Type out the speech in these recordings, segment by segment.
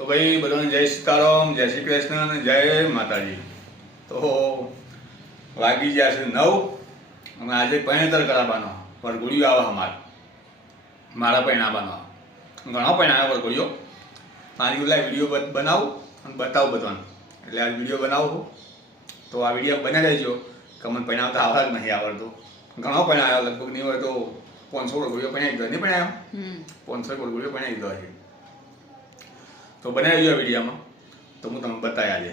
તો ભાઈ બધાને જય સીતારામ જય શ્રી કૃષ્ણ જય માતાજી. તો વાગી ગયા છે નવ અને આજે પૈણતર કરાવવાનો વરઘોડિયો આવે અમારે. મારા પૈણાવાનો ઘણો પૈણાવ્યો વરઘોડિયો. મારી ઓલા વીડિયો બનાવું અને બતાવું બધાને. એટલે આ વીડિયો બનાવું તો આ વીડિયો બને રહેજો કે મને પૈણાવતા આવતા જ નહીં આવડતું. ઘણો પૈણાવ્યો લગભગ નહીં હોય તો પાંચસો વરઘોડિયો પૈણાવી દીધો નહીં પણ આવ્યો. પાંચસો વરઘોડિયો પૈણાવી દીધો છે. તો બનાવી આ વિડીયોમાં. તો હું તમને બતાવી આજે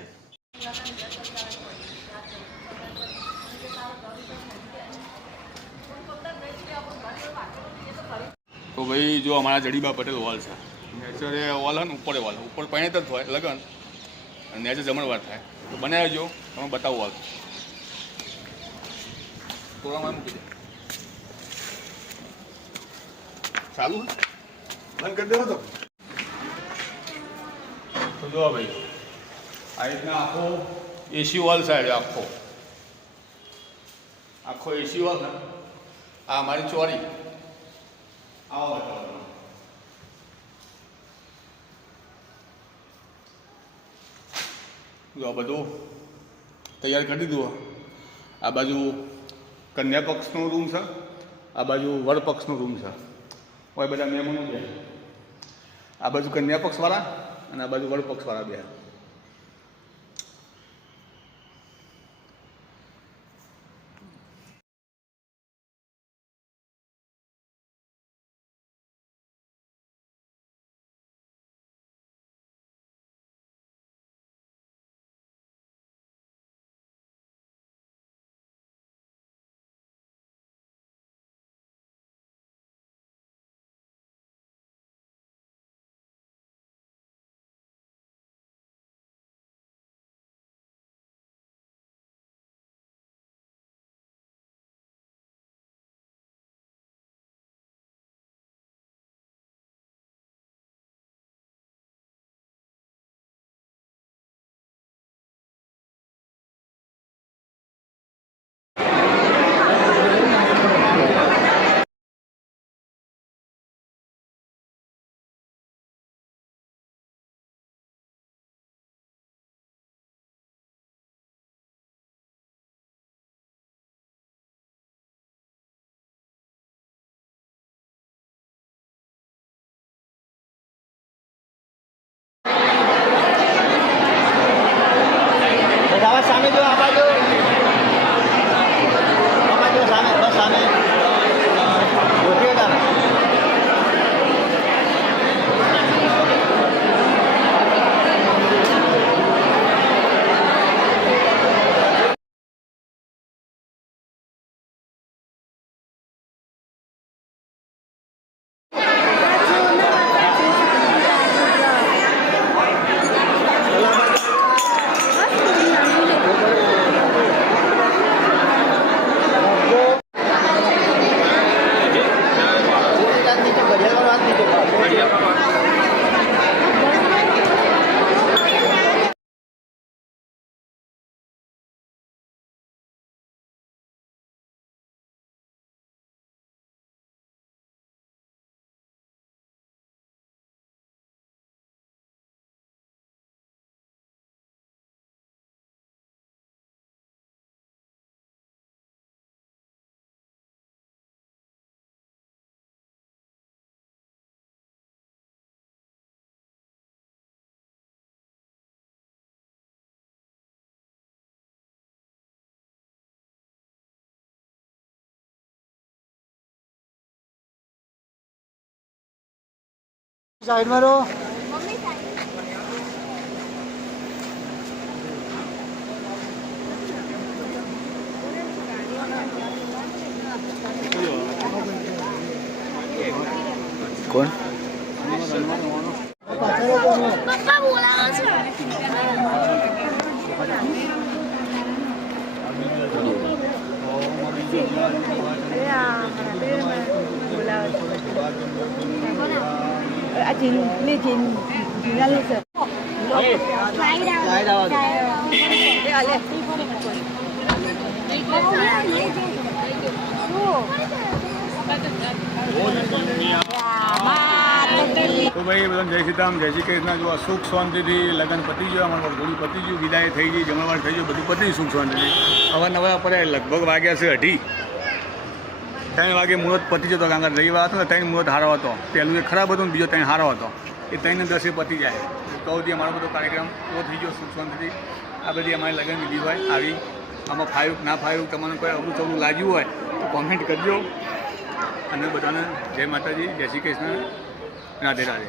તો ભાઈ, જો અમારા જડીબા પટેલ હોલ છે. નેચરે હોલ ને ઉપર હોલ ઉપર પાણી જ હોય, લગન. અને નેચર જમણવાર થાય. તો બનાવી જો તમે બતાવો હોલ થોડામાં મૂકી દે ચાલુ? બંધ કરી દેવો તો. તો ભાઈ. આ રીતના આખો એસી વોલ સાઈડ આખો. આખો એસી વોલ ને આ અમારી ચોરી. આવો જો આ બધું તૈયાર કરી દીધું આ. બાજુ કન્યા પક્ષનો રૂમ છે. આ બાજુ વર પક્ષનો રૂમ છે. હોય બધા મહેમાનો છે. આ બાજુ કન્યા પક્ષવાળા. અને આ બાજુ વર પક્ષવાળા બે アンティとか？સાઈડમાં રહો કોણ પપ્પા બોલાવો છો આ ચીન ને ચીન ચીનાનું છે સાઈડ આવો સાઈડ આવો. એ આલે તો ભાઈ બધા જય સીતારામ જય શ્રી કૃષ્ણ જો આ સુખ શાંતિથી લગ્ન પતી ગયો, અમારું ઘોડી પતી ગયું, વિદાય થઈ ગઈ, જમણવાર થઈ ગયું, બધું પતી સુખ શાંતિથી હવે નવા પડે લગભગ વાગ્યા છે અઢી ત્રણ વાગે મુહૂર્ત પતી જતો કારણ કે રવિવાર હતો ને ત્રણ મુહૂર્ત હારો હતો. પહેલું એક ખરાબ હતું બીજો ત્રણ હારો હતો. એ ત્રણને દસે પતી જાય. તો સુધી અમારો બધો કાર્યક્રમ પૂરો થઈ ગયો સુખશાંતિથી આ બધી અમારી લગ્ન વિધિ હોય, આવી. આમાં ફાયું ના ફાયું તમને કોઈ અવરું ચવરું લાગ્યું હોય તો કોમેન્ટ કરજો. અને બધાને જય માતાજી, જય શ્રી કૃષ્ણ. રાધે રાધે